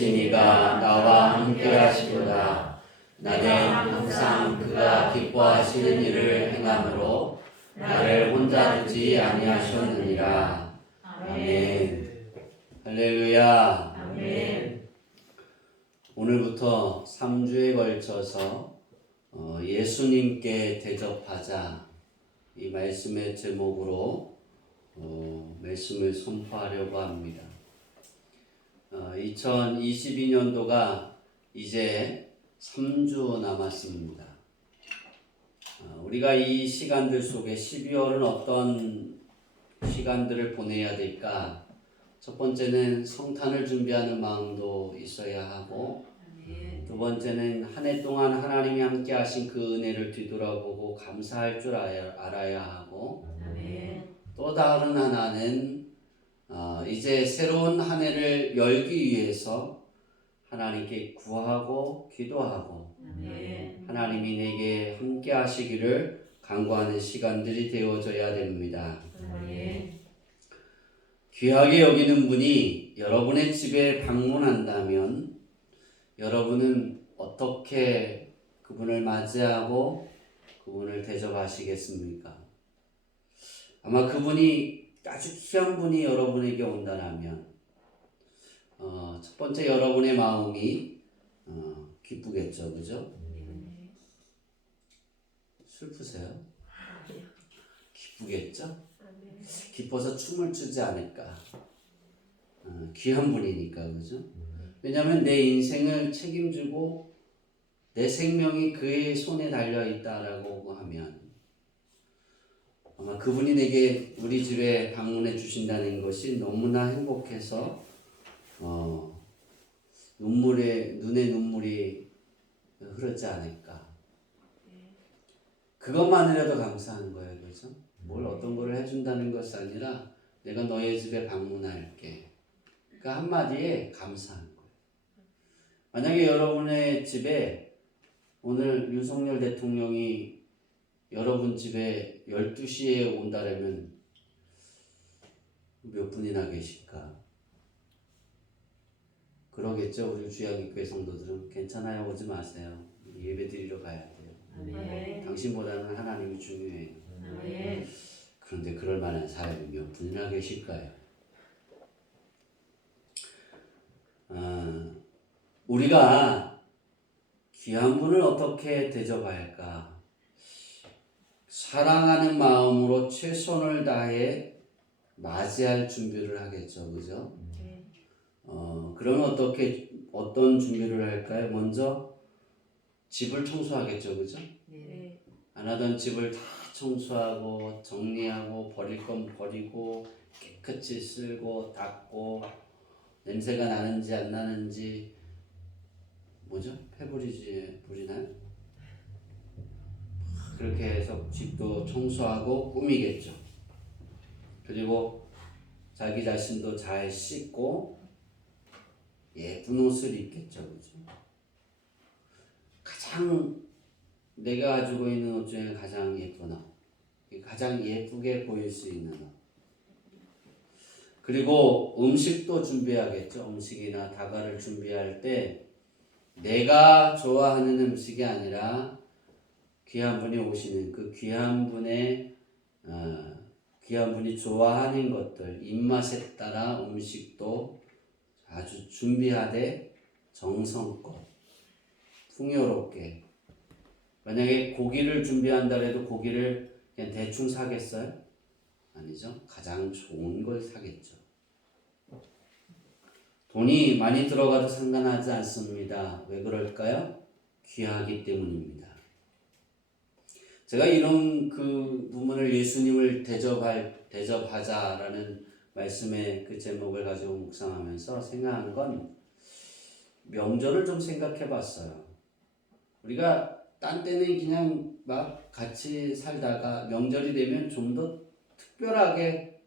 계시니가 나와 함께 하시도다. 나는 항상 그가 기뻐하시는 일을 행함으로 나를 혼자 두지 아니하셨느니라. 아멘. 할렐루야. 아멘. 오늘부터 3주에 걸쳐서 예수님께 대접하자, 이 말씀의 제목으로 말씀을 선포하려고 합니다. 2022년도가 이제 3주 남았습니다. 우리가 이 시간들 속에 12월은 어떤 시간들을 보내야 될까? 첫 번째는 성탄을 준비하는 마음도 있어야 하고, 두 번째는 한 해 동안 하나님이 함께 하신 그 은혜를 뒤돌아보고 감사할 줄 알아야 하고, 또 다른 하나는 이제 새로운 한 해를 열기 위해서 하나님께 구하고 기도하고 하나님이 내게 함께 하시기를 간구하는 시간들이 되어져야 됩니다. 귀하게 여기는 분이 여러분의 집에 방문한다면 여러분은 어떻게 그분을 맞이하고 그분을 대접하시겠습니까? 아마 그분이 아주 귀한 분이 여러분에게 온다면 첫 번째 여러분의 마음이 기쁘겠죠, 그죠? 슬프세요? 기쁘겠죠? 기뻐서 춤을 추지 않을까? 귀한 분이니까, 그죠? 왜냐하면 내 인생을 책임지고 내 생명이 그의 손에 달려 있다라고 하면 아마 그분이 내게 우리 집에 방문해 주신다는 것이 너무나 행복해서 눈에 눈물이 흐르지 않을까. 그것만이라도 감사한 거예요, 그죠? 뭘 어떤 거를 해준다는 것이 아니라 내가 너의 집에 방문할게. 그 한마디에 감사한 거예요. 만약에 여러분의 집에 오늘 윤석열 대통령이 여러분 집에 12시에 온다라면 몇 분이나 계실까? 그러겠죠. 우리 주야기교회 성도들은 괜찮아요, 오지 마세요. 예배 드리러 가야 돼요. 아멘. 당신보다는 하나님이 중요해요. 아멘. 그런데 그럴 만한 사람이 몇 분이나 계실까요? 우리가 귀한 분을 어떻게 대접할까? 사랑하는 마음으로 최선을 다해 맞이할 준비를 하겠죠, 그죠? 그러면 어떤 준비를 할까요? 먼저 집을 청소하겠죠, 그죠? 네. 안 하던 집을 다 청소하고 정리하고 버릴 건 버리고 깨끗이 쓸고 닦고 냄새가 나는지 안 나는지 뭐죠? 페브리즈에 뿌리나요? 그렇게 해서 집도 청소하고 꾸미겠죠. 그리고 자기 자신도 잘 씻고 예쁜 옷을 입겠죠, 그죠? 가장 내가 가지고 있는 옷 중에 가장 예쁜 옷, 가장 예쁘게 보일 수 있는 옷. 그리고 음식도 준비하겠죠. 음식이나 다가를 준비할 때 내가 좋아하는 음식이 아니라 귀한 분이 오시는 그 귀한 분이 좋아하는 것들, 입맛에 따라 음식도 아주 준비하되 정성껏 풍요롭게. 만약에 고기를 준비한다 해도 고기를 그냥 대충 사겠어요? 아니죠. 가장 좋은 걸 사겠죠. 돈이 많이 들어가도 상관하지 않습니다. 왜 그럴까요? 귀하기 때문입니다. 제가 이런 그 부분을 예수님을 대접하자라는 말씀의 그 제목을 가지고 묵상하면서 생각한 건 명절을 좀 생각해 봤어요. 우리가 딴 때는 그냥 막 같이 살다가 명절이 되면 좀 더 특별하게,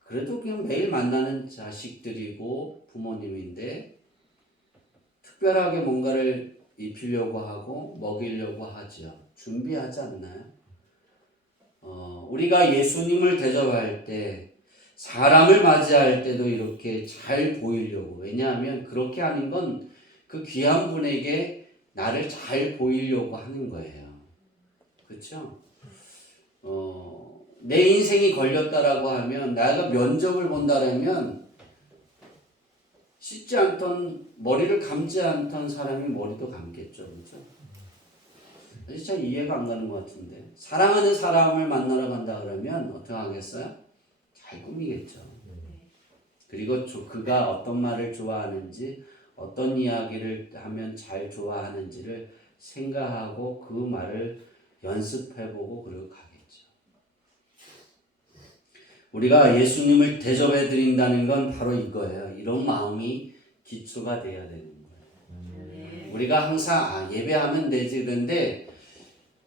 그래도 그냥 매일 만나는 자식들이고 부모님인데 특별하게 뭔가를 입히려고 하고 먹이려고 하죠. 준비하지 않나요? 우리가 예수님을 대접할 때 사람을 맞이할 때도 이렇게 잘 보이려고. 왜냐하면 그렇게 하는 건 그 귀한 분에게 나를 잘 보이려고 하는 거예요. 그렇죠? 내 인생이 걸렸다라고 하면, 내가 면접을 본다라면 씻지 않던, 머리를 감지 않던 사람이 머리도 감겠죠. 그렇죠? 진짜 이해가 안 가는 것 같은데. 사랑하는 사람을 만나러 간다 그러면 어떻게 하겠어요? 잘 꾸미겠죠. 그리고 그가 어떤 말을 좋아하는지, 어떤 이야기를 하면 잘 좋아하는지를 생각하고 그 말을 연습해보고 그리고 가겠죠. 우리가 예수님을 대접해 드린다는 건 바로 이거예요. 이런 마음이 기초가 돼야 되는 거예요. 우리가 항상 예배하면 되지, 그런데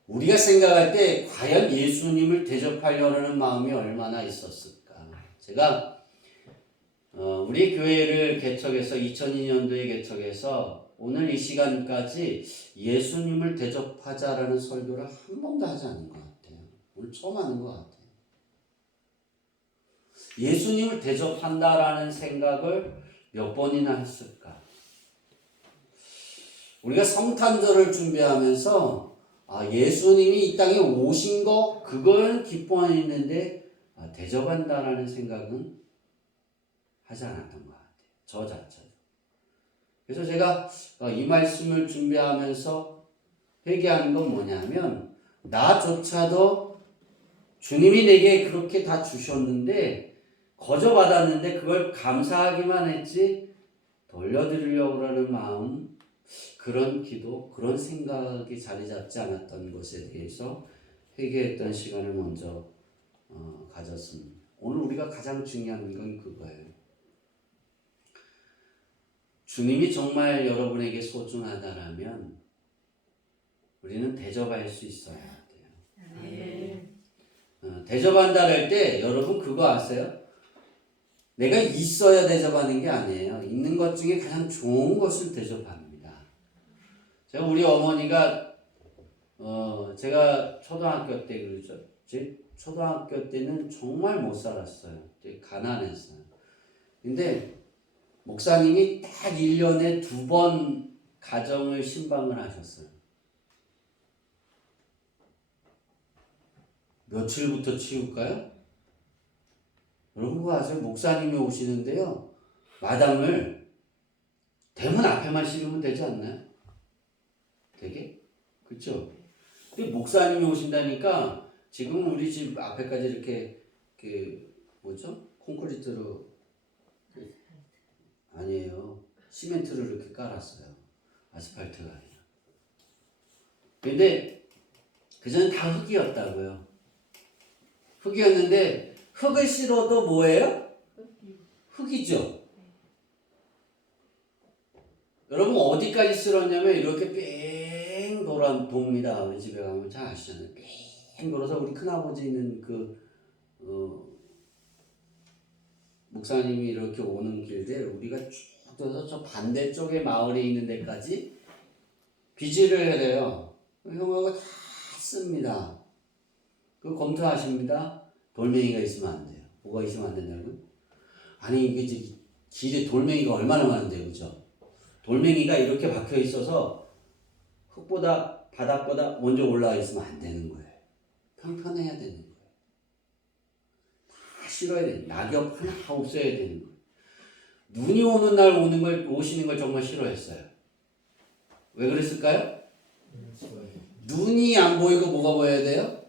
우리가 생각할 때 과연 예수님을 대접하려는 마음이 얼마나 있었을까. 제가 우리 교회를 개척해서 2002년도에 개척해서 오늘 이 시간까지 예수님을 대접하자라는 설교를 한 번도 하지 않은 것 같아요. 오늘 처음 하는 것 같아요. 예수님을 대접한다라는 생각을 몇 번이나 했을까? 우리가 성탄절을 준비하면서 예수님이 이 땅에 오신 거 그건 기뻐했는데 대접한다라는 생각은 하지 않았던 것 같아요. 저 자체도. 그래서 제가 이 말씀을 준비하면서 회개하는 건 뭐냐면, 나조차도 주님이 내게 그렇게 다 주셨는데 거저 받았는데 그걸 감사하기만 했지 돌려드리려고 하는 마음, 그런 기도, 그런 생각이 자리 잡지 않았던 것에 대해서 회개했던 시간을 먼저 가졌습니다. 오늘 우리가 가장 중요한 건 그거예요. 주님이 정말 여러분에게 소중하다라면 우리는 대접할 수 있어야 돼요. 대접한다 할 때 여러분 그거 아세요? 내가 있어야 대접하는 게 아니에요. 있는 것 중에 가장 좋은 것을 대접합니다. 제가 우리 어머니가 제가 초등학교 때 그러죠. 초등학교 때는 정말 못 살았어요. 되게 가난했어요. 근데 목사님이 딱 1년에 2번 가정을 신방을 하셨어요. 며칠부터 치울까요? 여러분 그거 아세요? 목사님이 오시는데요. 마당을 대문 앞에만 씌우면 되지 않나요? 되게? 그렇죠? 근데 목사님이 오신다니까 지금 우리 집 앞에까지 이렇게 뭐죠? 콘크리트로 아니에요. 시멘트를 이렇게 깔았어요. 아스팔트가 아니라. 근데 그전엔 다 흙이었다고요. 흙이었는데 흙을 실어도 뭐예요? 흙이죠. 여러분 어디까지 쓸었냐면 이렇게 뺑 돕니다. 우리 집에 가면 잘 아시잖아요. 뺑 돌아서 우리 큰아버지 있는 목사님이 이렇게 오는 길들 우리가 쭉 돌아서 저 반대쪽에 마을에 있는 데까지 비지를 해요. 형하고 다 씁니다. 그 검토하십니다. 돌멩이가 있으면 안 돼요. 뭐가 있으면 안 된다고요? 아니 이게 길에 돌멩이가 얼마나 많은데요, 그죠? 돌멩이가 이렇게 박혀 있어서 흙보다 바닥보다 먼저 올라가 있으면 안 되는 거예요. 평평해야 되는 거예요. 다 실어야 돼요. 낙엽 하나 없어야 되는 거예요. 눈이 오는 날 오시는 걸 정말 싫어했어요. 왜 그랬을까요? 눈이 안 보이고 뭐가 보여야 돼요?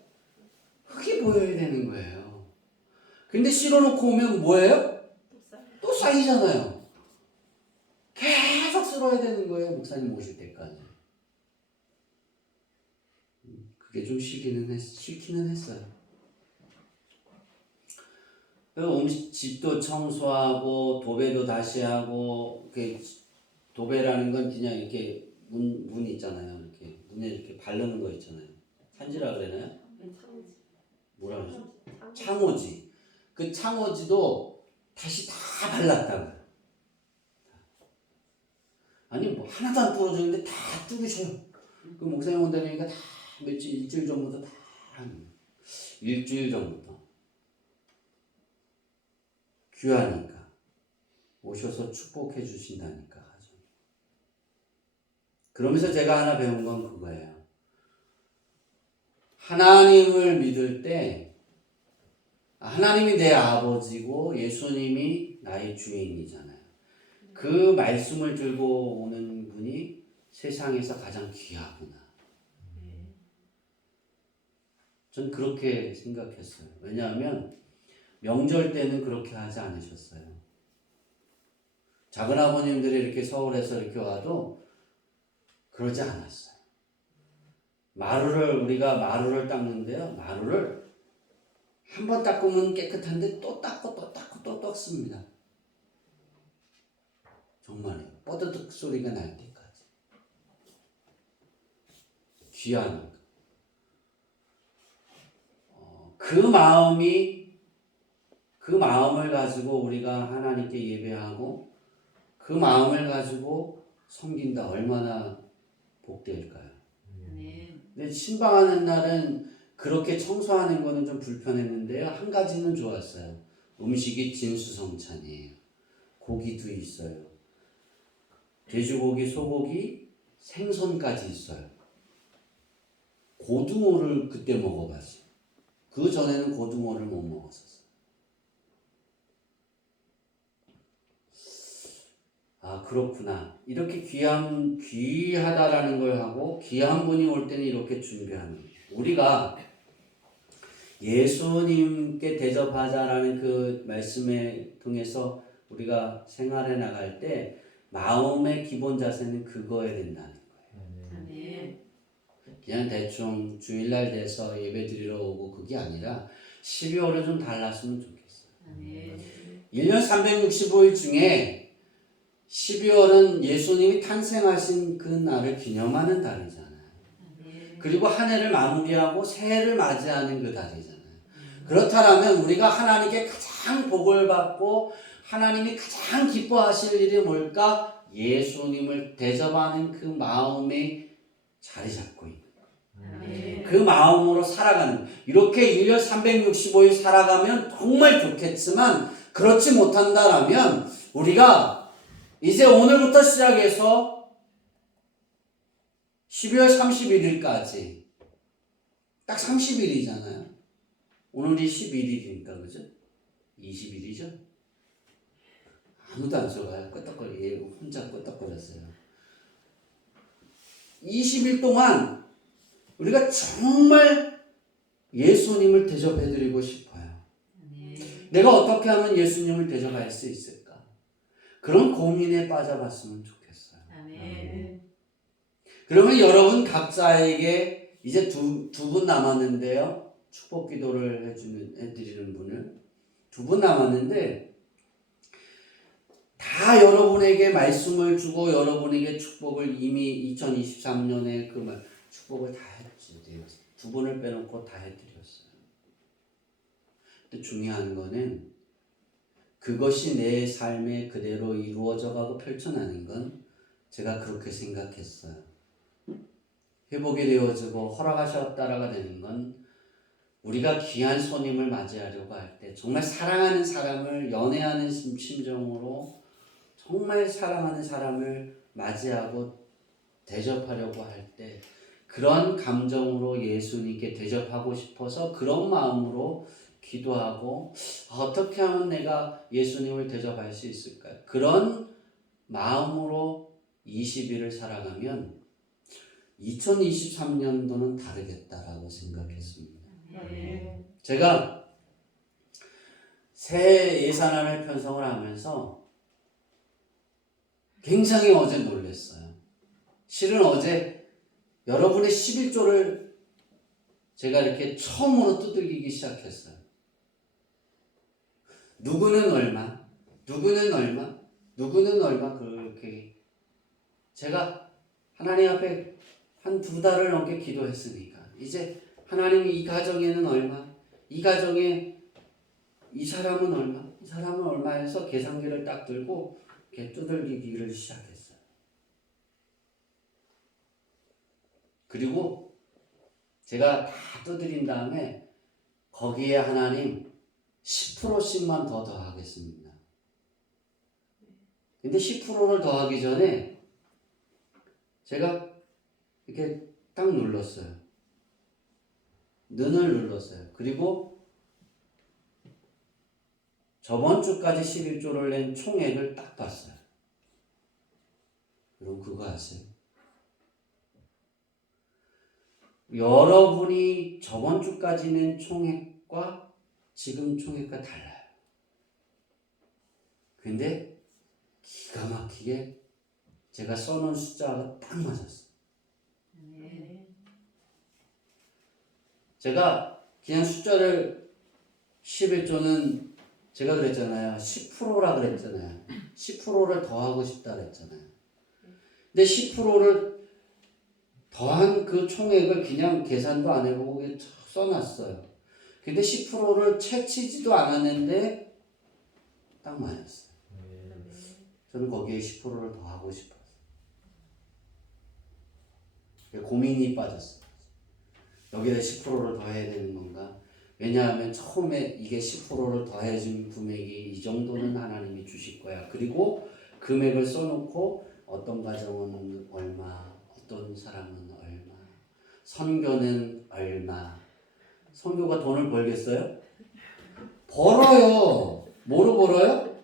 흙이 보여야 되는 거예요. 근데 실어놓고 오면 뭐예요? 또 쌓이잖아요. 계속 쓸어야 되는 거예요. 목사님 오실 때까지. 그게 좀 싫기는 했어요. 집도 청소하고 도배도 다시 하고, 도배라는 건 그냥 이렇게 문 있잖아요. 이렇게 문에 이렇게 바르는 거 있잖아요. 산지라 그러나요? 뭐라 그러죠? 창호지. 그 창호지도 다시 다 발랐다고요. 아니 뭐 하나도 안 뚫어졌는데 다 뚫으셔요. 그 목사님 온다니까 다 일주일 전부터 다 하는 거예요. 일주일 전부터. 귀하니까 오셔서 축복해 주신다니까 가정. 그러면서 제가 하나 배운 건 그거예요. 하나님을 믿을 때 하나님이 내 아버지고 예수님이 나의 주인이잖아요. 그 말씀을 들고 오는 분이 세상에서 가장 귀하구나. 전 그렇게 생각했어요. 왜냐하면 명절 때는 그렇게 하지 않으셨어요. 작은 아버님들이 이렇게 서울에서 이렇게 와도 그러지 않았어요. 우리가 마루를 닦는데요. 마루를 한 번 닦으면 깨끗한데 또 닦고 또 닦고 또 닦습니다. 정말이에요. 뻐드득 소리가 날 때까지. 귀하니까. 그 마음을 가지고 우리가 하나님께 예배하고 그 마음을 가지고 섬긴다. 얼마나 복될까요? 근데 신방하는 날은 그렇게 청소하는 거는 좀 불편했는데요. 한 가지는 좋았어요. 음식이 진수성찬이에요. 고기도 있어요. 돼지고기, 소고기, 생선까지 있어요. 고등어를 그때 먹어봤어요. 그 전에는 고등어를 못 먹었었어요. 아, 그렇구나. 이렇게 귀하다라는 걸 하고 귀한 분이 올 때는 이렇게 준비하는 거예요. 우리가 예수님께 대접하자라는 그 말씀에 통해서 우리가 생활해 나갈 때 마음의 기본 자세는 그거야 된다는 거예요. 그냥 대충 주일날 돼서 예배 드리러 오고 그게 아니라 12월은 좀 달랐으면 좋겠어요. 1년 365일 중에 12월은 예수님이 탄생하신 그 날을 기념하는 달이잖아요. 그리고 한 해를 마무리하고 새해를 맞이하는 그 달이잖아요. 그렇다면 우리가 하나님께 가장 복을 받고 하나님이 가장 기뻐하실 일이 뭘까? 예수님을 대접하는 그 마음에 자리 잡고 있는 거예요. 그 마음으로 살아가는, 이렇게 1년 365일 살아가면 정말 좋겠지만 그렇지 못한다라면 우리가 이제 오늘부터 시작해서 12월 31일까지 딱 30일이잖아요. 오늘이 11일이니까 그죠? 20일이죠? 아무도 안 써가요. 끄떡거려. 얘 혼자 끄떡거렸어요. 20일 동안 우리가 정말 예수님을 대접해드리고 싶어요. 내가 어떻게 하면 예수님을 대접할 수 있을까? 그런 고민에 빠져봤으면 좋겠어요. 그러면 여러분 각자에게 이제 두 분 남았는데요. 축복 기도를 해드리는 분을 두 분 남았는데 다 여러분에게 말씀을 주고 여러분에게 축복을 이미 2023년에 그 축복을 다 해드렸어요. 두 분을 빼놓고 다 해드렸어요. 근데 중요한 거는 그것이 내 삶에 그대로 이루어져 가고 펼쳐나는 건 제가 그렇게 생각했어요. 회복이 되어지고 허락하셨다라가 되는 건 우리가 귀한 손님을 맞이하려고 할 때 정말 사랑하는 사람을 연애하는 심정으로 정말 사랑하는 사람을 맞이하고 대접하려고 할 때 그런 감정으로 예수님께 대접하고 싶어서 그런 마음으로 기도하고 어떻게 하면 내가 예수님을 대접할 수 있을까요? 그런 마음으로 20일을 살아가면 2023년도는 다르겠다라고 생각했습니다. 제가 새해 예산안을 편성을 하면서 굉장히 어제 놀랐어요. 실은 어제 여러분의 11조를 제가 이렇게 처음으로 두들기기 시작했어요. 누구는 얼마, 누구는 얼마, 누구는 얼마 그렇게 제가 하나님 앞에 한 2달을 넘게 기도했으니까 이제 하나님이 이 가정에는 얼마, 이 가정에 이 사람은 얼마, 이 사람은 얼마 해서 계산기를 딱 들고 이렇게 두들기기를 시작했어요. 그리고 제가 다 두드린 다음에 거기에 하나님 10%씩만 더 더하겠습니다. 근데 10%를 더하기 전에 제가 이렇게 딱 눌렀어요. 는을 눌렀어요. 그리고 저번 주까지 11조를 낸 총액을 딱 봤어요. 그럼 그거 아세요? 여러분이 저번 주까지 낸 총액과 지금 총액과 달라요. 근데 기가 막히게 제가 써놓은 숫자가 딱 맞았어요. 제가 그냥 숫자를 11조는 제가 그랬잖아요. 10%라 그랬잖아요. 10%를 더하고 싶다 그랬잖아요. 근데 10%를 더한 그 총액을 그냥 계산도 안 해보고 그냥 써놨어요. 근데 10%를 채치지도 않았는데 딱 맞았어요. 저는 거기에 10%를 더하고 싶었어요. 고민이 빠졌어요. 여기에 10%를 더해야 되는 건가? 왜냐하면 처음에 이게 10%를 더해준 금액이 이 정도는 하나님이 주실 거야. 그리고 금액을 써놓고 어떤 가정은 얼마, 어떤 사람은 얼마, 선교는 얼마. 선교가 돈을 벌겠어요? 벌어요. 뭐로 벌어요?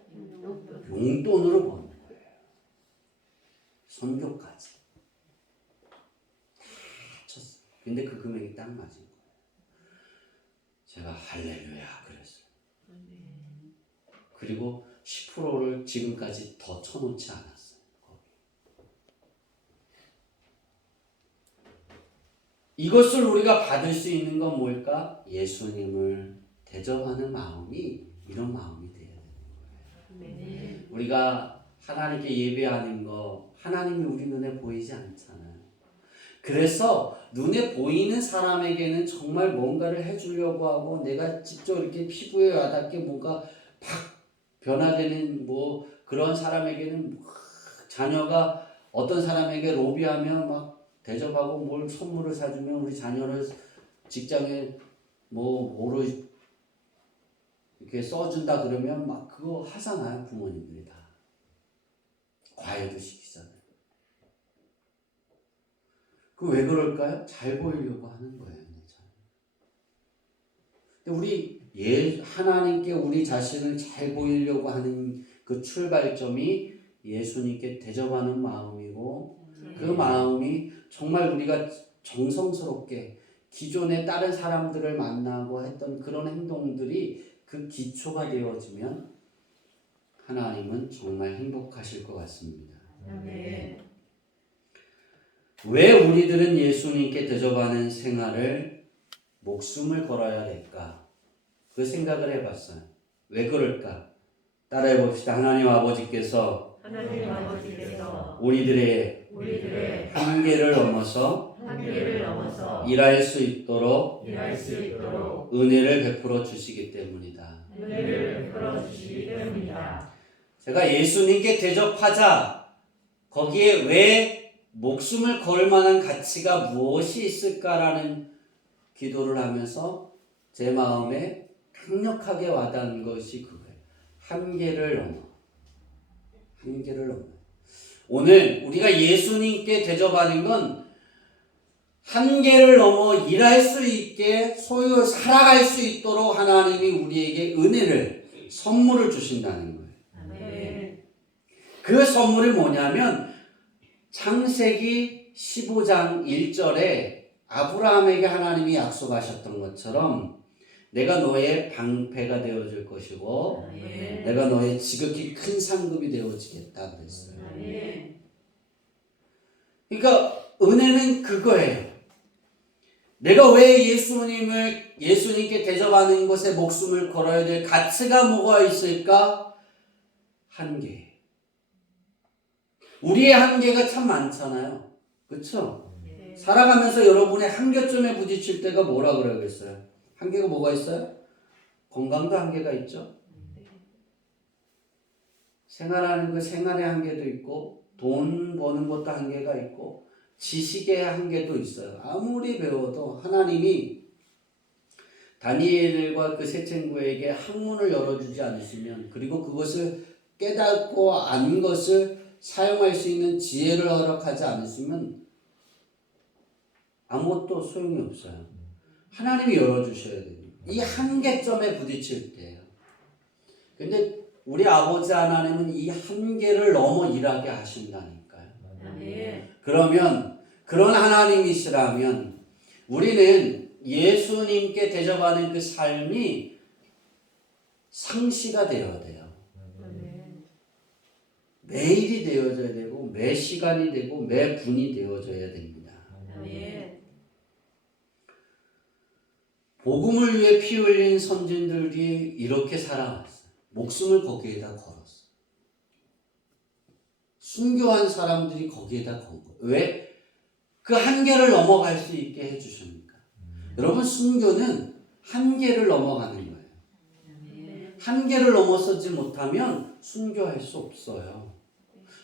용돈으로 버는 거예요. 선교까지. 쳤어요. 근데 그 금액이 딱 맞은 거예요. 제가 할렐루야 그랬어요. 그리고 10%를 지금까지 더 쳐놓지 않았어요. 이것을 우리가 받을 수 있는 건 뭘까? 예수님을 대접하는 마음이 이런 마음이 돼야 되는 거예요. 우리가 하나님께 예배하는 거 하나님이 우리 눈에 보이지 않잖아요. 그래서 눈에 보이는 사람에게는 정말 뭔가를 해주려고 하고 내가 직접 이렇게 피부에 와닿게 뭔가 팍 변화되는 뭐 그런 사람에게는 자녀가 어떤 사람에게 로비하면 막 대접하고 뭘 선물을 사주면 우리 자녀를 직장에 뭐로 이렇게 써준다 그러면 막 그거 하잖아요. 부모님들이 다 과외도 시키잖아요. 그 왜 그럴까요? 잘 보이려고 하는 거예요. 근데 우리 하나님께 우리 자신을 잘 보이려고 하는 그 출발점이 예수님께 대접하는 마음이고 그 마음이 정말 우리가 정성스럽게 기존에 다른 사람들을 만나고 했던 그런 행동들이 그 기초가 되어지면 하나님은 정말 행복하실 것 같습니다. 왜 우리들은 예수님께 대접하는 생활을 목숨을 걸어야 될까? 그 생각을 해봤어요. 왜 그럴까? 따라해 봅시다. 하나님 아버지께서 우리들의 한계를 넘어서 일할 수 있도록 은혜를 베풀어 주시기 때문이다. 제가 예수님께 대접하자. 거기에 왜 목숨을 걸 만한 가치가 무엇이 있을까라는 기도를 하면서 제 마음에 강력하게 와닿은 것이 그거예요. 한계를 넘어. 오늘 우리가 예수님께 대접하는 건 한계를 넘어 일할 수 있게 소유 살아갈 수 있도록 하나님이 우리에게 은혜를 선물을 주신다는 거예요. 그 선물이 뭐냐면 창세기 15장 1절에 아브라함에게 하나님이 약속하셨던 것처럼 내가 너의 방패가 되어줄 것이고 내가 너의 지극히 큰 상급이 되어지겠다 그랬어요. 그러니까 은혜는 그거예요. 내가 왜 예수님께 대접하는 것에 목숨을 걸어야 될 가치가 뭐가 있을까? 한계. 우리의 한계가 참 많잖아요. 그렇죠? 살아가면서 여러분의 한계점에 부딪힐 때가 뭐라 그러겠어요? 한계가 뭐가 있어요? 건강도 한계가 있죠. 생활하는 그 생활의 한계도 있고 돈 버는 것도 한계가 있고 지식의 한계도 있어요. 아무리 배워도 하나님이 다니엘과 그 세 친구에게 학문을 열어주지 않으시면 그리고 그것을 깨닫고 아는 것을 사용할 수 있는 지혜를 허락하지 않으시면 아무것도 소용이 없어요. 하나님이 열어주셔야 돼요. 이 한계점에 부딪힐 때예요. 근데 우리 아버지 하나님은 이 한계를 넘어 일하게 하신다니까요. 아멘. 그러면 그런 하나님이시라면 우리는 예수님께 대접하는 그 삶이 상시가 되어야 돼요. 아멘. 매일이 되어져야 되고 매 시간이 되고 매 분이 되어져야 됩니다. 아멘. 복음을 위해 피 흘린 선진들이 이렇게 살아왔어요. 목숨을 거기에다 걸었어요. 순교한 사람들이 거기에다 건 거예요. 왜? 그 한계를 넘어갈 수 있게 해주십니까? 여러분, 순교는 한계를 넘어가는 거예요. 아멘. 한계를 넘어서지 못하면 순교할 수 없어요.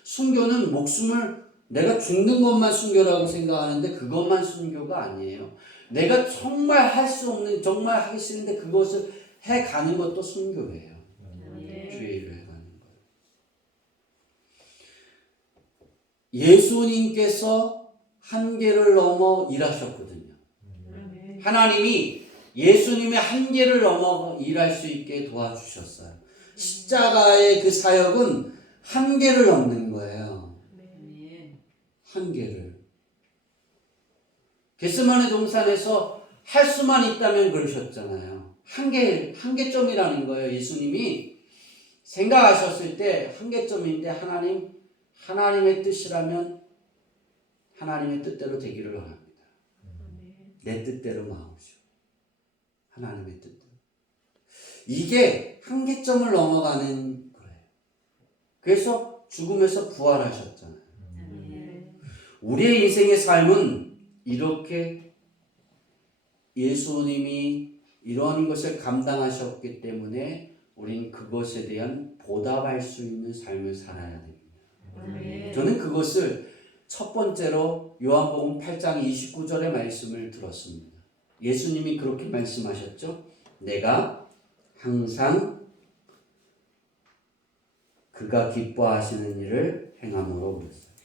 순교는 목숨을 내가 죽는 것만 순교라고 생각하는데 그것만 순교가 아니에요. 내가 정말 할 수 없는, 정말 하기 싫은데 그것을 해가는 것도 순교예요. 아멘. 주의 일을 해가는 거예요. 예수님께서 한계를 넘어 일하셨거든요. 아멘. 하나님이 예수님의 한계를 넘어 일할 수 있게 도와주셨어요. 십자가의 그 사역은 한계를 넘는 거예요. 아멘. 한계를. 겟세마네 동산에서 할 수만 있다면 그러셨잖아요. 한계점이라는 거예요. 예수님이 생각하셨을 때 한계점인데 하나님의 뜻이라면 하나님의 뜻대로 되기를 원합니다. 내 뜻대로 마옵시오. 하나님의 뜻대로. 이게 한계점을 넘어가는 거예요. 그래서 죽음에서 부활하셨잖아요. 아멘. 우리의 인생의 삶은 이렇게 예수님이 이런 것을 감당하셨기 때문에 우리는 그것에 대한 보답할 수 있는 삶을 살아야 됩니다. 아멘. 저는 그것을 첫 번째로 요한복음 8장 29절의 말씀을 들었습니다. 예수님이 그렇게 말씀하셨죠. 내가 항상 그가 기뻐하시는 일을 행함으로 그랬어요.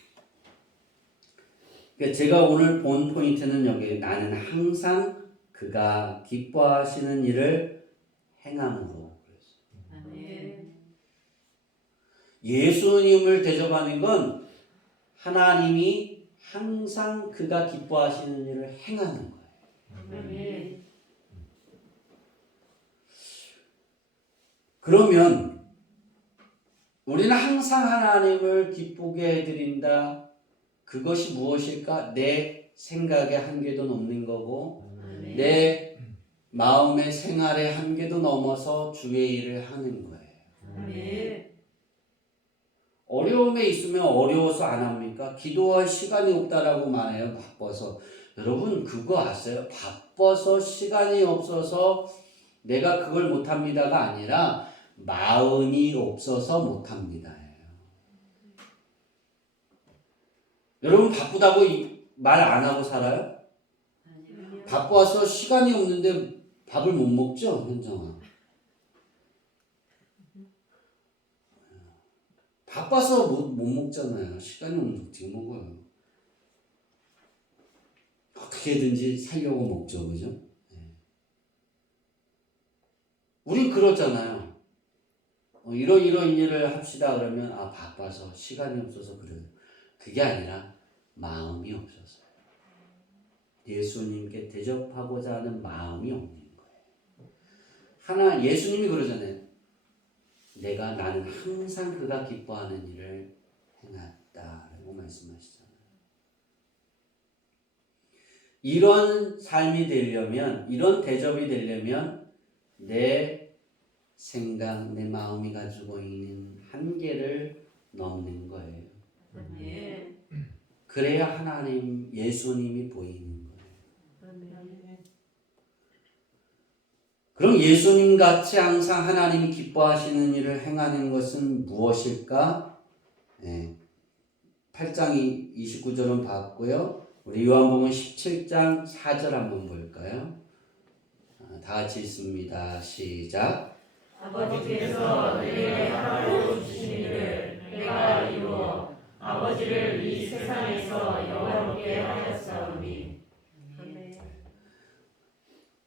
그러니까 제가 오늘 본 포인트는 여기 나는 항상 그가 기뻐하시는 일을 행함으로 그랬어요. 아멘. 예수님을 대접하는 건 하나님이 항상 그가 기뻐하시는 일을 행하는 거예요. 아멘. 그러면 우리는 항상 하나님을 기쁘게 해드린다. 그것이 무엇일까? 내 생각의 한계도 넘는 거고 아멘. 내 마음의 생활의 한계도 넘어서 주의 일을 하는 거예요. 아멘. 어려움에 있으면 어려워서 안 합니까? 기도할 시간이 없다라고 말해요. 바빠서. 여러분 그거 아세요? 바빠서 시간이 없어서 내가 그걸 못합니다가 아니라 마음이 없어서 못합니다. 여러분 바쁘다고 말 안 하고 살아요? 아니요. 바빠서 시간이 없는데 밥을 못 먹죠, 현정아? 바빠서 못 먹잖아요. 시간이 없는데 어떻게 먹어요? 어떻게든지 살려고 먹죠, 그죠? 네. 우린 그러잖아요. 이런 일을 합시다 그러면 바빠서 시간이 없어서 그래요. 그게 아니라 마음이 없어서 예수님께 대접하고자 하는 마음이 없는 거예요. 예수님이 그러잖아요. 나는 항상 그가 기뻐하는 일을 행했다라고 말씀하시잖아요. 이런 삶이 되려면, 이런 대접이 되려면 내 생각, 내 마음이 가지고 있는 한계를 넘는 거예요. 아멘. 그래야 예수님이 보이는 거예요. 아멘. 그럼 예수님 같이 항상 하나님이 기뻐하시는 일을 행하는 것은 무엇일까? 8장 29절은 봤고요. 우리 요한복음 17장 4절 한번 볼까요? 다 같이 읽습니다. 시작. 아버지께서 내게 하라고 주신 일을 내가 이루어 아버지를 이 세상에서 영화롭게 하였사오니. 아멘.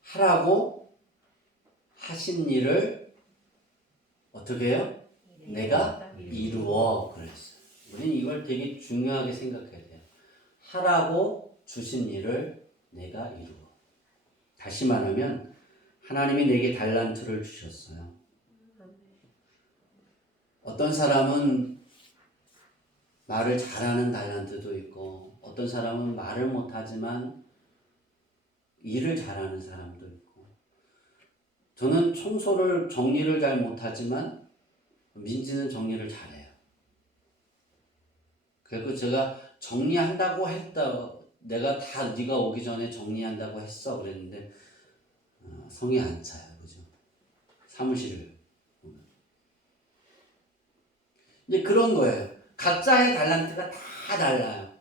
하라고 하신 일을 어떻게 해요? 내가 이루어. 그랬어요. 우리는 이걸 되게 중요하게 생각해야 돼요. 하라고 주신 일을 내가 이루어. 다시 말하면 하나님이 내게 달란트를 주셨어요. 어떤 사람은 말을 잘하는 달란트도 있고, 어떤 사람은 말을 못하지만 일을 잘하는 사람도 있고, 저는 청소를 정리를 잘 못하지만 민지는 정리를 잘해요. 그리고 제가 정리한다고 했다, 내가 다 네가 오기 전에 정리한다고 했어 그랬는데 성이 안 차요, 그죠? 사무실을 보면. 이제 그런 거예요. 각자의 달란트가 다 달라요.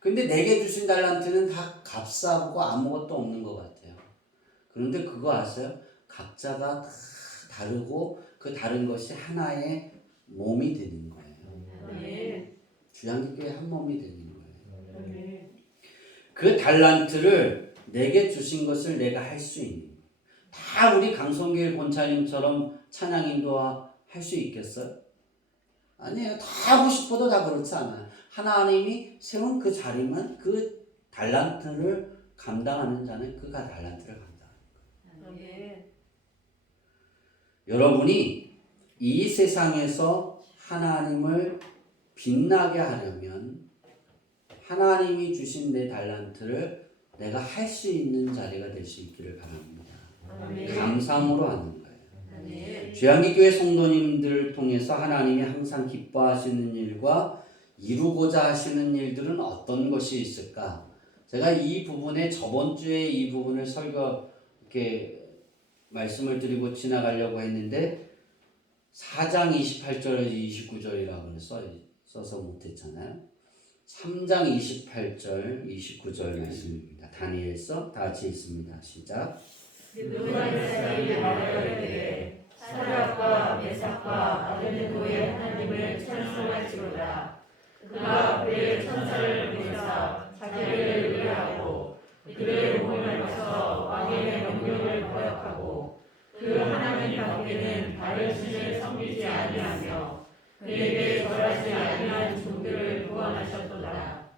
근데 내게 주신 달란트는 다 값싸고 아무것도 없는 것 같아요. 그런데 그거 아세요? 각자가 다 다르고 그 다른 것이 하나의 몸이 되는 거예요. 주양교회 한 몸이 되는 거예요. 그 달란트를 내게 주신 것을 내가 할 수 있는 거예요. 다 우리 강성길 권사님처럼 찬양 인도와 할 수 있겠어요? 아니에요. 다 하고 싶어도 다 그렇지 않아요. 하나님이 세운 그 자리만 그 달란트를 감당하는 자는 그가 달란트를 감당하는 거예요. 여러분이 이 세상에서 하나님을 빛나게 하려면 하나님이 주신 내 달란트를 내가 할 수 있는 자리가 될 수 있기를 바랍니다. 감사함으로 하는 거예요. 주양기교회 성도님들을 통해서 하나님이 항상 기뻐하시는 일과 이루고자 하시는 일들은 어떤 것이 있을까? 제가 이 부분에 저번 주에 이 부분을 이렇게 말씀을 드리고 지나가려고 했는데 4장 28절 29절이라고 써서 못했잖아요. 3장 28절 29절 말씀입니다. 다니엘서 다 같이 읽습니다. 시작. 느부갓네살이 말하되 사드락과 메삭과 아베드고의 하나님을 찬송할지로다. 그가 그의 천사를 보내사 자기를 의뢰하고 그의 몸을 벗어 왕의 명령을 거역하고 그 하나님 밖에는 다른 신을 섬기지 아니하며 그에게 절하지 아니한 종들을 구원하셨도다.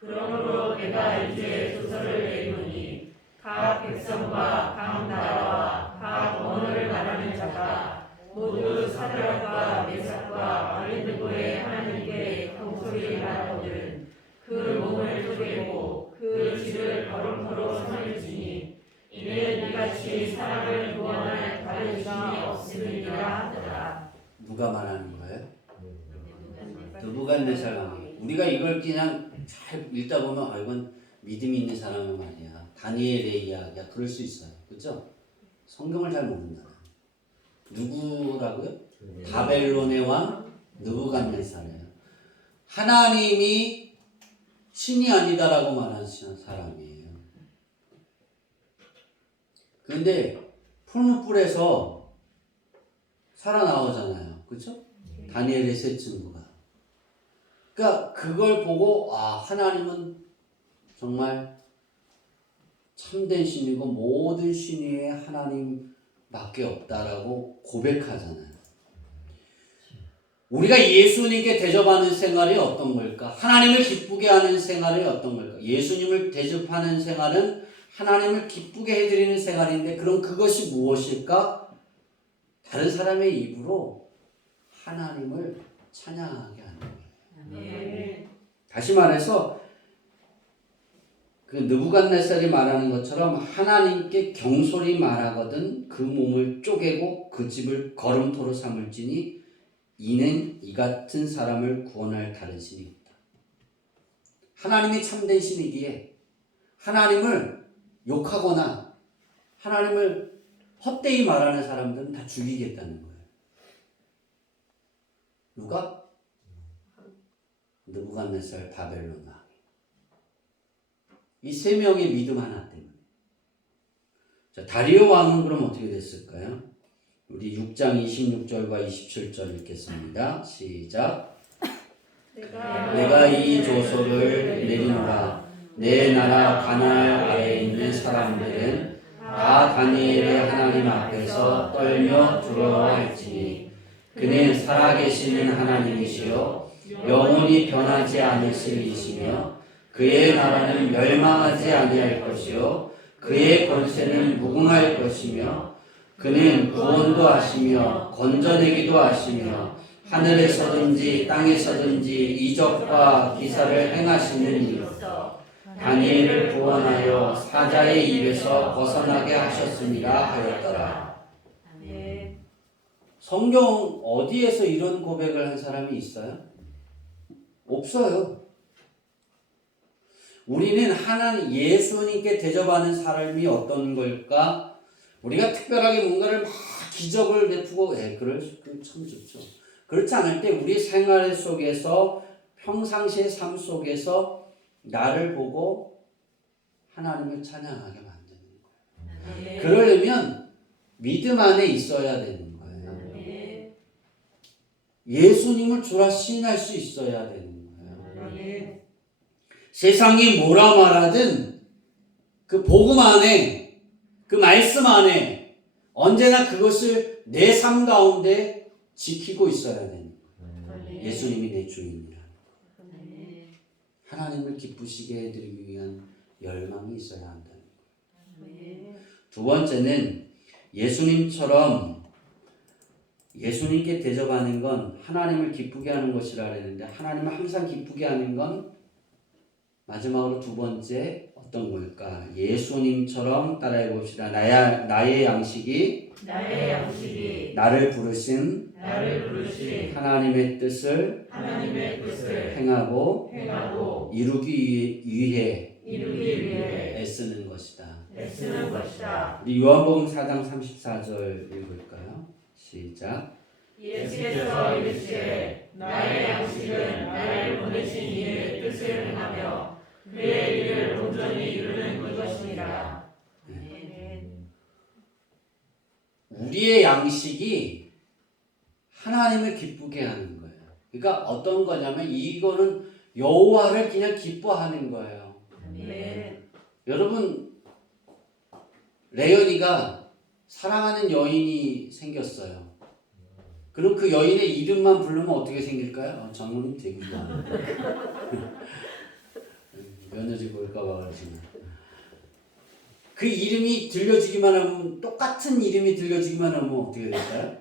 그러므로 내가 이제 조서를 내리노니 각 백성과 각 나라와 각 언어를 말하는 자가 모두 사드락과 메삭과 아베드고의 하나님께 경솔히 말하거든 그 몸을 쪼개고 그 집을 걸음터로 삼을지니 이는 이같이 사람을 구원할 다른 신이 없음이니라 하더라. 누가 말하는 거예요? 느부갓네살 왕이. 우리가 이걸 그냥 잘 읽다 보면 이건 믿음이 있는 사람의 말이야. 다니엘의 이야기야. 그럴 수 있어요. 그렇죠? 성경을 잘 모른다. 누구라고요? 바벨론의 왕 느부갓네살이에요. 하나님이 신이 아니다라고 말하는 사람이에요. 그런데 풀무불에서 살아나오잖아요. 그렇죠? 다니엘의 세 친구가. 그러니까 그걸 보고 하나님은 정말 참된 신이고 모든 신 위에 하나님밖에 없다라고 고백하잖아요. 우리가 예수님께 대접하는 생활이 어떤 걸까? 하나님을 기쁘게 하는 생활이 어떤 걸까? 예수님을 대접하는 생활은 하나님을 기쁘게 해드리는 생활인데 그럼 그것이 무엇일까? 다른 사람의 입으로 하나님을 찬양하게 하는 거예요. 다시 말해서 그 느부갓네살이 말하는 것처럼 하나님께 경솔히 말하거든 그 몸을 쪼개고 그 집을 걸음토로 삼을지니 이는 이 같은 사람을 구원할 다른 신이 없다. 하나님이 참된 신이기에 하나님을 욕하거나 하나님을 헛되이 말하는 사람들은 다 죽이겠다는 거예요. 누가? 느부갓네살 바벨론 왕. 이 세 명의 믿음 하나 때문에. 자, 다리오 왕은 그럼 어떻게 됐을까요? 우리 6장 26절과 27절 읽겠습니다. 시작. 내가 이 조서를 내리노라. 내 나라 가나안 아래에 있는 사람들은 다 다니엘의 하나님 앞에서 떨며 두려워할지니 그는 살아계시는 하나님이시요 영원히 변하지 않으실 이시며 그의 나라는 멸망하지 아니할 것이요 그의 권세는 무궁할 것이며 그는 구원도 하시며 건져내기도 하시며 하늘에서든지 땅에서든지 이적과 기사를 행하시는 이로써 다니엘을 구원하여 사자의 입에서 벗어나게 하셨습니다 하였더라. 성경 어디에서 이런 고백을 한 사람이 있어요? 없어요. 우리는 하나님 예수님께 대접하는 사람이 어떤 걸까? 우리가 특별하게 뭔가를 막 기적을 베푸고 그럴 참 좋죠. 그렇지 않을 때 우리 생활 속에서 평상시의 삶 속에서 나를 보고 하나님을 찬양하게 만드는 거예요. 그러려면 믿음 안에 있어야 되는 거예요. 예수님을 주라 신할 수 있어야 되는 거예요. 세상이 뭐라 말하든 그 복음 안에 그 말씀 안에 언제나 그것을 내 삶 가운데 지키고 있어야 되는 거예요. 예수님이 내 주인이라는 거예요. 하나님을 기쁘시게 해드리기 위한 열망이 있어야 한다는 거예요. 두 번째는 예수님처럼 예수님께 대접하는 건 하나님을 기쁘게 하는 것이라 했는데 하나님을 항상 기쁘게 하는 건 마지막으로 두 번째 어떤 걸까? 예수님처럼 따라해 봅시다. 나의 양식이 나를 부르신 하나님의 뜻을 행하고 이루기 위해 애쓰는 것이다. 우리 요한복음 4장 34절 읽을까요? 시작. 예수께서 이르시되 나의 양식은 나를 보내신 이의 뜻을 행하며 그의 일을 온전히 이루는 이것이니라. 우리의 양식이 하나님을 기쁘게 하는 거예요. 그러니까 어떤 거냐면 이거는 여호와를 그냥 기뻐하는 거예요. 여러분 레연이가 사랑하는 여인이 생겼어요. 그럼 그 여인의 이름만 부르면 어떻게 생길까요? 장모님 되게 좋아하는 며느리 볼까봐 그러시나. 그 이름이 들려주기만 하면 똑같은 이름이 들려주기만 하면 어떻게 될까요?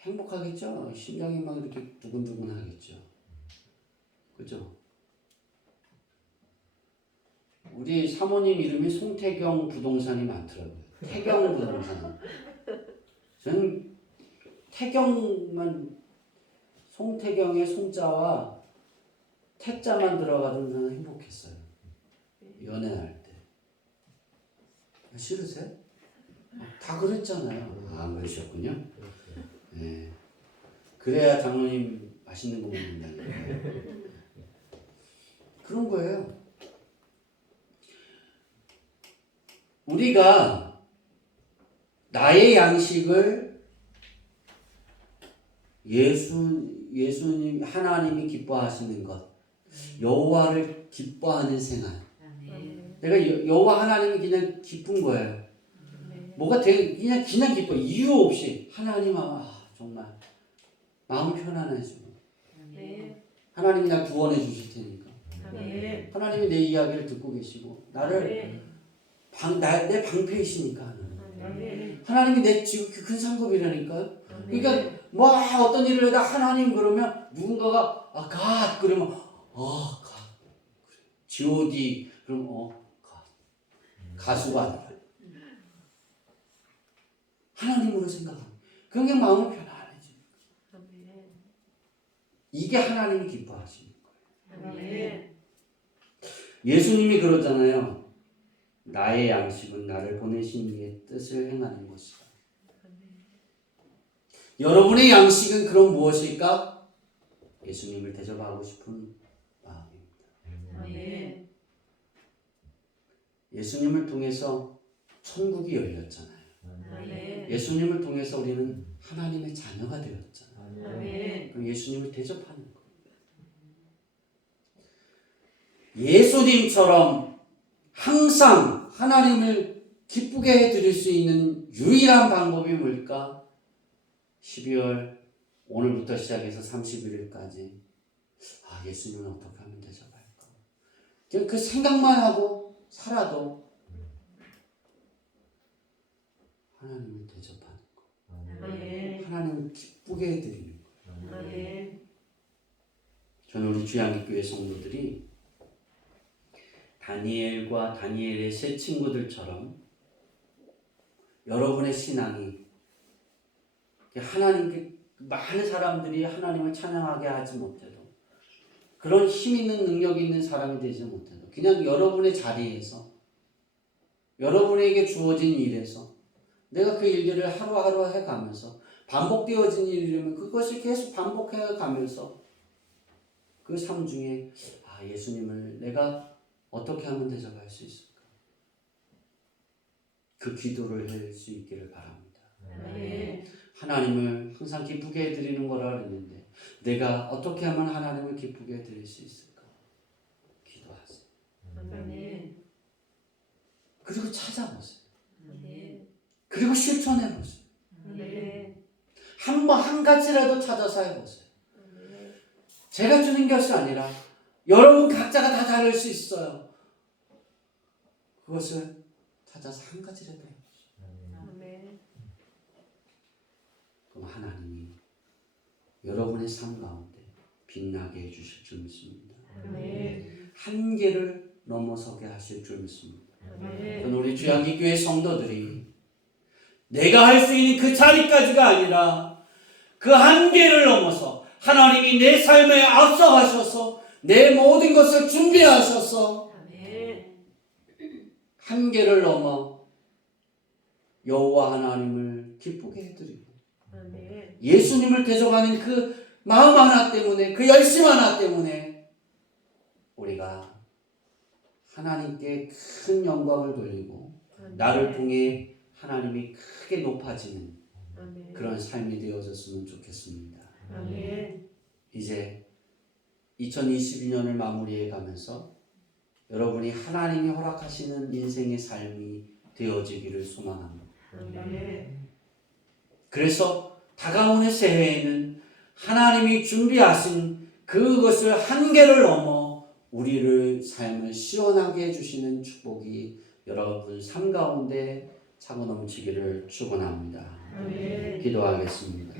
행복하겠죠. 심장이 막 이렇게 두근두근 하겠죠. 그죠? 우리 사모님 이름이 송태경 부동산이 많더라고요. 태경 부동산. 저는 태경만 송태경의 송자와 태자만 들어가도 저는 행복했어요. 연애할 때. 싫으세요? 다 그랬잖아요. 안 그러셨군요. 네. 그래야 장로님 맛있는 거 먹는다니까요. 그런 거예요. 우리가 나의 양식을 예수님 하나님이 기뻐하시는 것, 여호와를 기뻐하는 생활. 내가 여호와 하나님이 그냥 기쁜 거예요. 뭐가 되게 그냥 기뻐. 이유 없이 하나님 정말 마음 편안해지고. 하나님이 날 구원해 주실 테니까. 하나님이 내 이야기를 듣고 계시고 나를 내 방패이시니까. 하나님이 내 지극히 큰 상급이라니까요. 그러니까 뭐 어떤 일을 해도 하나님 그러면 누군가가 갓 그러면 갓 G.O.D 그러면 갓 가수가 아니라 하나님으로 생각합니다. 그냥 마음이 편안해집니다. 이게 하나님이 기뻐하시는 거예요. 예수님이 그러잖아요. 나의 양식은 나를 보내신 이의 뜻을 행하는 것이다. 여러분의 양식은 그럼 무엇일까? 예수님을 대접하고 싶은 마음입니다. 예수님을 통해서 천국이 열렸잖아요. 아멘. 예수님을 통해서 우리는 하나님의 자녀가 되었잖아요. 아멘. 그럼 예수님을 대접하는 거예요. 예수님처럼 항상 하나님을 기쁘게 해드릴 수 있는 유일한 방법이 뭘까? 12월 오늘부터 시작해서 31일까지 예수님은 어떻게 하면 대접할까? 그냥 그 생각만 하고 살아도 하나님을 대접하는 거, 아멘. 하나님을 기쁘게 해드리는 거. 아멘. 저는 우리 주양기교회 성도들이 다니엘과 다니엘의 세 친구들처럼 여러분의 신앙이 하나님께 많은 사람들이 하나님을 찬양하게 하지 못해도 그런 힘 있는 능력 있는 사람이 되지 못해도 그냥 여러분의 자리에서 여러분에게 주어진 일에서 내가 그 일들을 하루하루 해가면서 반복되어진 일이라면 그것을 계속 반복해가면서 그 삶 중에 예수님을 내가 어떻게 하면 대접할 수 있을까? 그 기도를 할 수 있기를 바랍니다. 아멘. 하나님을 항상 기쁘게 해드리는 거라 했는데 내가 어떻게 하면 하나님을 기쁘게 해드릴 수 있을까? 기도하세요. 아멘. 그리고 찾아보세요. 아멘. 그리고 실천해보세요. 아멘. 한 가지라도 찾아서 해보세요. 아멘. 제가 주는 것이 아니라 여러분 각자가 다 다를 수 있어요. 그것을 찾아서 한 가지라도 해보세요. 아멘. 그럼 하나님이 여러분의 삶 가운데 빛나게 해주실 줄 믿습니다. 아멘. 한계를 넘어서게 하실 줄 믿습니다. 아멘. 저는 우리 주양기교회 성도들이 내가 할 수 있는 그 자리까지가 아니라 그 한계를 넘어서 하나님이 내 삶에 앞서가셔서 내 모든 것을 준비하셔서 아멘. 한계를 넘어 여호와 하나님을 기쁘게 해드리고 아멘. 예수님을 대접하는 그 마음 하나 때문에 그 열심 하나 때문에 우리가 하나님께 큰 영광을 돌리고 나를 통해 하나님이 크게 높아지는 아멘. 그런 삶이 되어졌으면 좋겠습니다. 아멘. 이제 2022년을 마무리해 가면서 여러분이 하나님이 허락하시는 인생의 삶이 되어지기를 소망합니다. 아멘. 그래서 다가오는 새해에는 하나님이 준비하신 그것을 한계를 넘어 우리를 삶을 시원하게 해주시는 축복이 여러분 삶 가운데 차고 넘치기를 축원합니다. 아멘. 기도하겠습니다.